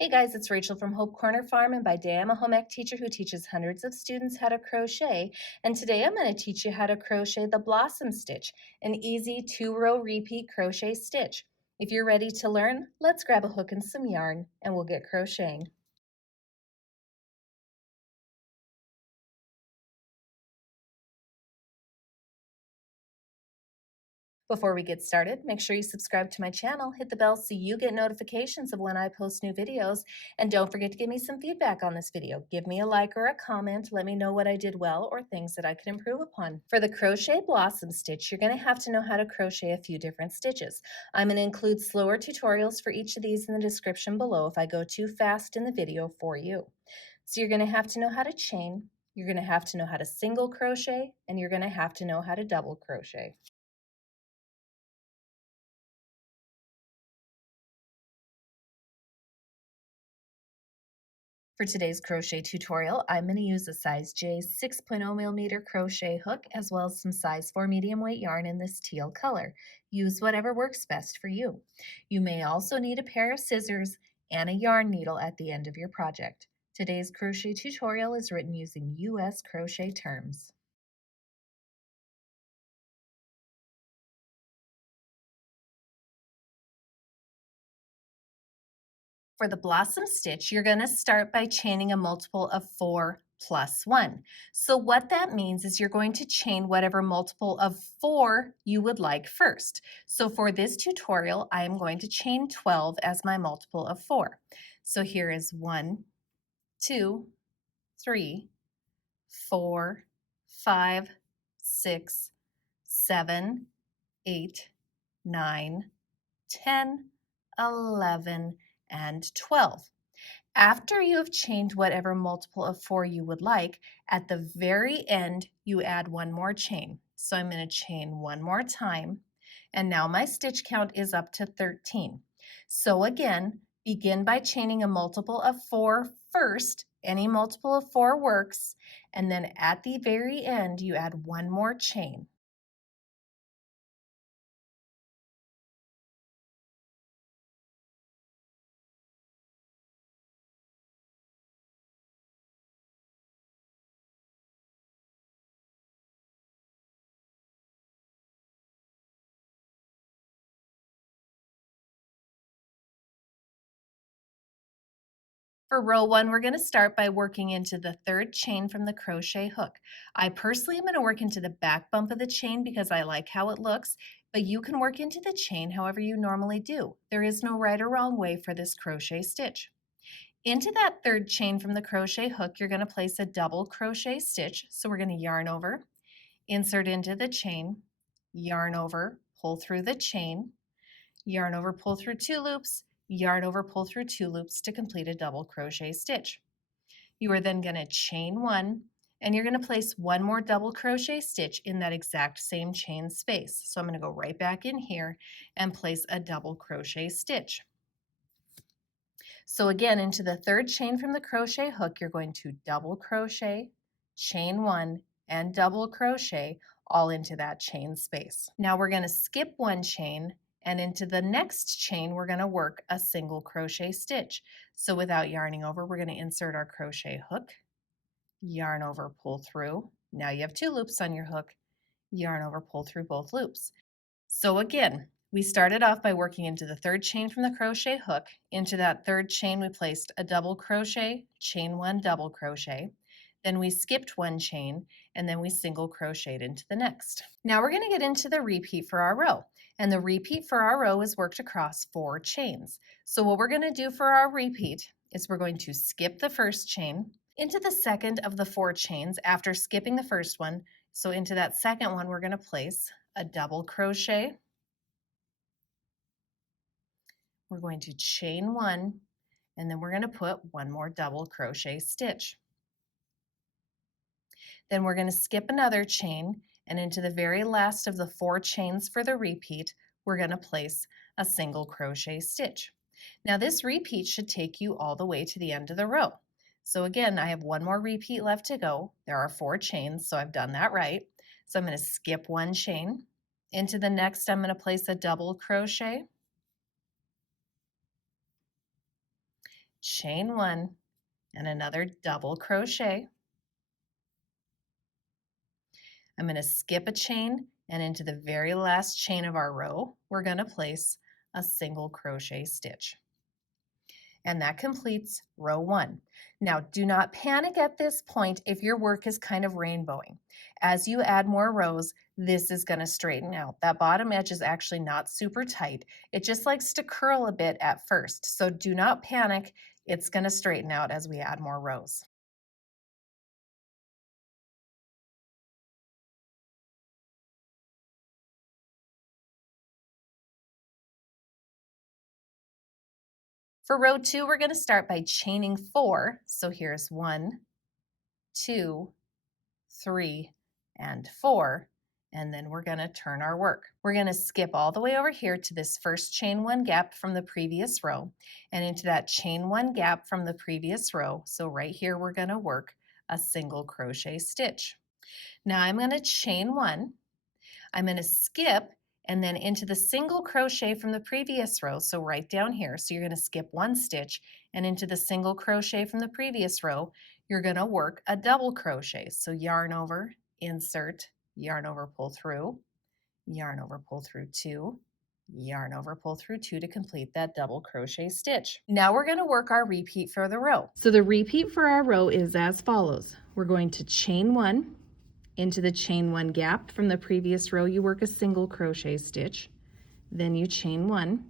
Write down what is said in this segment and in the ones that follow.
Hey guys, it's Rachel from Hope Corner Farm, and by day I'm a home ec teacher who teaches hundreds of students how to crochet. And today I'm going to teach you how to crochet the blossom stitch, an easy 2-row repeat crochet stitch. If you're ready to learn, let's grab a hook and some yarn and we'll get crocheting. Before we get started, make sure you subscribe to my channel, hit the bell so you get notifications of when I post new videos, and don't forget to give me some feedback on this video. Give me a like or a comment, let me know what I did well or things that I could improve upon. For the crochet blossom stitch, you're going to have to know how to crochet a few different stitches. I'm going to include slower tutorials for each of these in the description below if I go too fast in the video for you. So you're going to have to know how to chain, you're going to have to know how to single crochet, and you're going to have to know how to double crochet. For today's crochet tutorial, I'm going to use a size J 6.0 millimeter crochet hook as well as some size 4 medium weight yarn in this teal color. Use whatever works best for you. You may also need a pair of scissors and a yarn needle at the end of your project. Today's crochet tutorial is written using US crochet terms. For the blossom stitch, you're going to start by chaining a multiple of 4 plus 1. So what that means is you're going to chain whatever multiple of 4 you would like first. So for this tutorial, I am going to chain 12 as my multiple of 4. So here is 1, 2, 3, 4, 5, 6, 7, 8, 9, 10, 11, and 12. After you have chained whatever multiple of 4 you would like, at the very end, you add one more chain. So I'm going to chain one more time, and now my stitch count is up to 13. So again, begin by chaining a multiple of 4 first. Any multiple of 4 works, and then at the very end, you add one more chain. For row 1, we're going to start by working into the 3rd chain from the crochet hook. I personally am going to work into the back bump of the chain because I like how it looks, but you can work into the chain however you normally do. There is no right or wrong way for this crochet stitch. Into that 3rd chain from the crochet hook, you're going to place a double crochet stitch. So we're going to yarn over, insert into the chain, yarn over, pull through the chain, yarn over, pull through 2 loops, yarn over, pull through 2 loops to complete a double crochet stitch. You are then going to chain 1, and you're going to place one more double crochet stitch in that exact same chain space. So I'm going to go right back in here and place a double crochet stitch. So again, into the 3rd chain from the crochet hook, you're going to double crochet, chain 1, and double crochet all into that chain space. Now we're going to skip one chain, and into the next chain we're going to work a single crochet stitch. So without yarning over, we're going to insert our crochet hook, yarn over, pull through. Now you have 2 loops on your hook, yarn over, pull through both loops. So again, we started off by working into the 3rd chain from the crochet hook. Into that 3rd chain we placed a double crochet, chain 1, double crochet. Then we skipped one chain, and then we single crocheted into the next. Now we're going to get into the repeat for our row. And the repeat for our row is worked across 4 chains. So what we're going to do for our repeat is we're going to skip the 1st chain, into the 2nd of the 4 chains after skipping the 1st one. So into that 2nd one we're going to place a double crochet. We're going to chain 1, and then we're going to put one more double crochet stitch. Then we're going to skip another chain, and into the very last of the 4 chains for the repeat, we're going to place a single crochet stitch. Now this repeat should take you all the way to the end of the row. So again, I have one more repeat left to go. There are 4 chains, so I've done that right. So I'm going to skip one chain. Into the next, I'm going to place a double crochet. chain one, and another double crochet. I'm going to skip a chain, and into the very last chain of our row, we're going to place a single crochet stitch. And that completes row one. Now, do not panic at this point if your work is kind of rainbowing. As you add more rows, this is going to straighten out. That bottom edge is actually not super tight. It just likes to curl a bit at first. So do not panic. It's going to straighten out as we add more rows. For row two, we're going to start by chaining 4. So here's 1, 2, 3, and 4. And then we're going to turn our work. We're going to skip all the way over here to this first chain 1 gap from the previous row and into that chain 1 gap from the previous row. So right here, we're going to work a single crochet stitch. Now I'm going to chain 1. I'm going to skip and then into the single crochet from the previous row, so right down here. So you're going to skip 1 stitch and into the single crochet from the previous row, you're going to work a double crochet. So yarn over, insert, yarn over, pull through, yarn over, pull through 2, yarn over, pull through 2 to complete that double crochet stitch. Now we're going to work our repeat for the row. So the repeat for our row is as follows. We're going to chain 1, into the chain 1 gap from the previous row, you work a single crochet stitch, then you chain 1,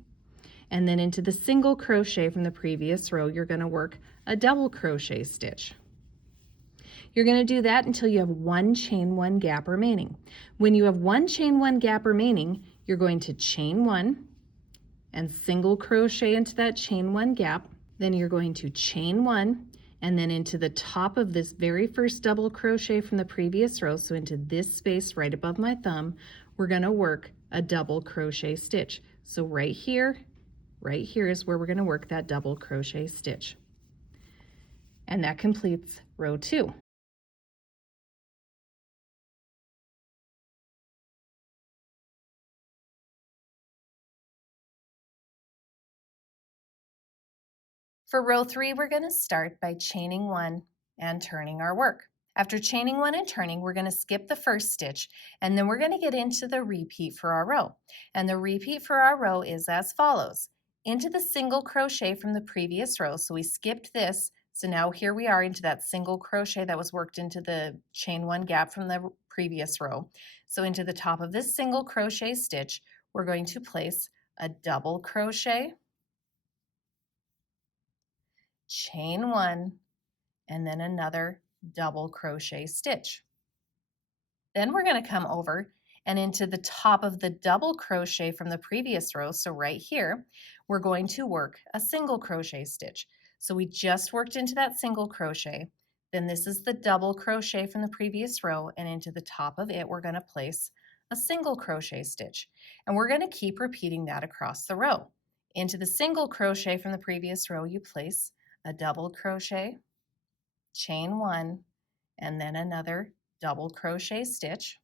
and then into the single crochet from the previous row, you're going to work a double crochet stitch. You're going to do that until you have 1 chain 1 gap remaining. When you have 1 chain 1 gap remaining, you're going to chain 1 and single crochet into that chain 1 gap, then you're going to chain 1 and then into the top of this very first double crochet from the previous row, so into this space right above my thumb, we're going to work a double crochet stitch. So right here is where we're going to work that double crochet stitch. And that completes row 2. For row 3, we're going to start by chaining 1 and turning our work. After chaining 1 and turning, we're going to skip the first stitch, and then we're going to get into the repeat for our row. And the repeat for our row is as follows. Into the single crochet from the previous row, so we skipped this, so now here we are into that single crochet that was worked into the chain 1 gap from the previous row. So into the top of this single crochet stitch, we're going to place a double crochet, chain 1, and then another double crochet stitch. Then we're going to come over and into the top of the double crochet from the previous row, so right here, we're going to work a single crochet stitch. So we just worked into that single crochet, then this is the double crochet from the previous row, and into the top of it, we're going to place a single crochet stitch. And we're going to keep repeating that across the row. Into the single crochet from the previous row, you place a double crochet, chain 1, and then another double crochet stitch.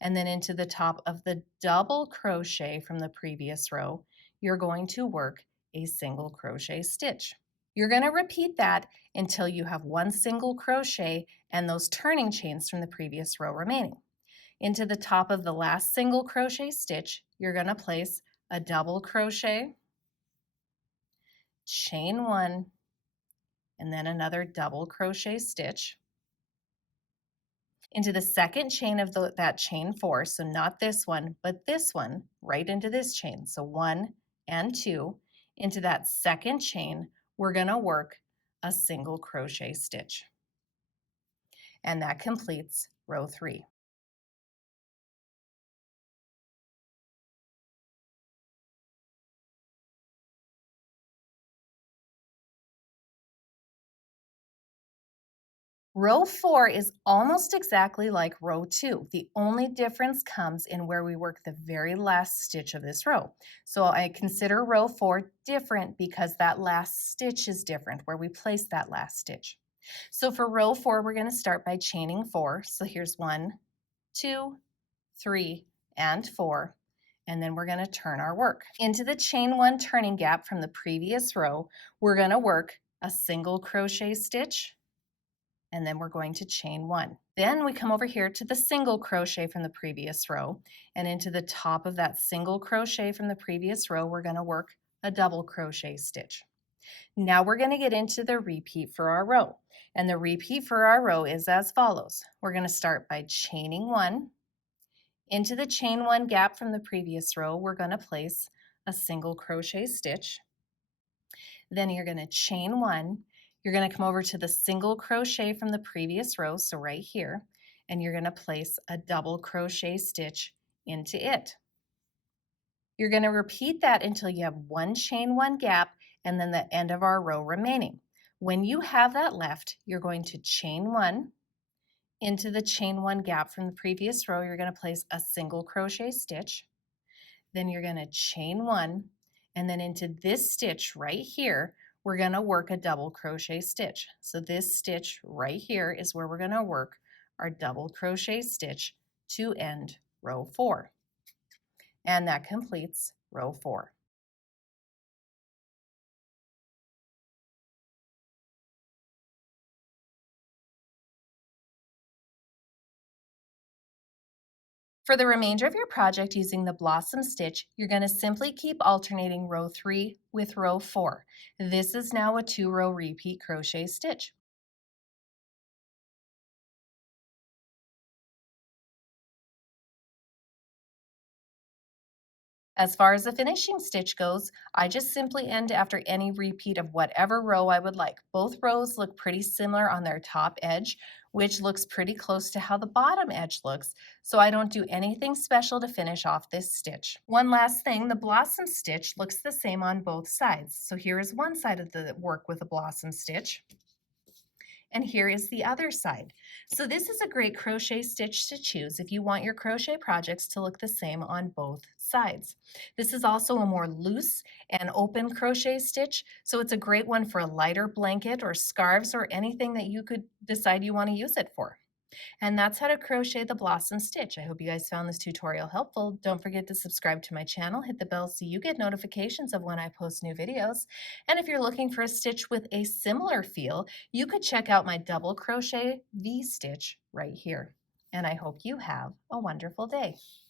And then into the top of the double crochet from the previous row, you're going to work a single crochet stitch. You're going to repeat that until you have 1 single crochet and those turning chains from the previous row remaining. Into the top of the last single crochet stitch, you're going to place a double crochet, chain 1, and then another double crochet stitch. Into the second chain of that chain 4, so not this one, but this one, right into this chain. So 1 and 2, into that second chain, we're going to work a single crochet stitch. And that completes row 3. Row 4 is almost exactly like row 2. The only difference comes in where we work the very last stitch of this row. So I consider row 4 different because that last stitch is different, where we place that last stitch. So for row 4, we're going to start by chaining 4. So here's 1, 2, 3, and 4. and then we're going to turn our work. Into the chain 1 turning gap from the previous row, we're going to work a single crochet stitch, and then we're going to chain 1. Then we come over here to the single crochet from the previous row, and into the top of that single crochet from the previous row, we're going to work a double crochet stitch. Now we're going to get into the repeat for our row, and the repeat for our row is as follows. We're going to start by chaining 1. Into the chain 1 gap from the previous row, we're going to place a single crochet stitch. Then you're going to chain 1. You're going to come over to the single crochet from the previous row, so right here, and you're going to place a double crochet stitch into it. You're going to repeat that until you have 1 chain 1 gap and then the end of our row remaining. When you have that left, you're going to chain 1. Into the chain 1 gap from the previous row, you're going to place a single crochet stitch. Then you're going to chain 1, and then into this stitch right here, we're going to work a double crochet stitch. So this stitch right here is where we're going to work our double crochet stitch to end row 4. And that completes row 4. For the remainder of your project using the blossom stitch, you're going to simply keep alternating row 3 with row 4. This is now a 2-row repeat crochet stitch. As far as the finishing stitch goes, I just simply end after any repeat of whatever row I would like. Both rows look pretty similar on their top edge, which looks pretty close to how the bottom edge looks, so I don't do anything special to finish off this stitch. One last thing, the blossom stitch looks the same on both sides. So here is one side of the work with a blossom stitch, and here is the other side. So this is a great crochet stitch to choose if you want your crochet projects to look the same on both sides. This is also a more loose and open crochet stitch, so it's a great one for a lighter blanket or scarves or anything that you could decide you want to use it for. And that's how to crochet the blossom stitch. I hope you guys found this tutorial helpful. Don't forget to subscribe to my channel, hit the bell so you get notifications of when I post new videos. And if you're looking for a stitch with a similar feel, you could check out my double crochet V-stitch right here. And I hope you have a wonderful day.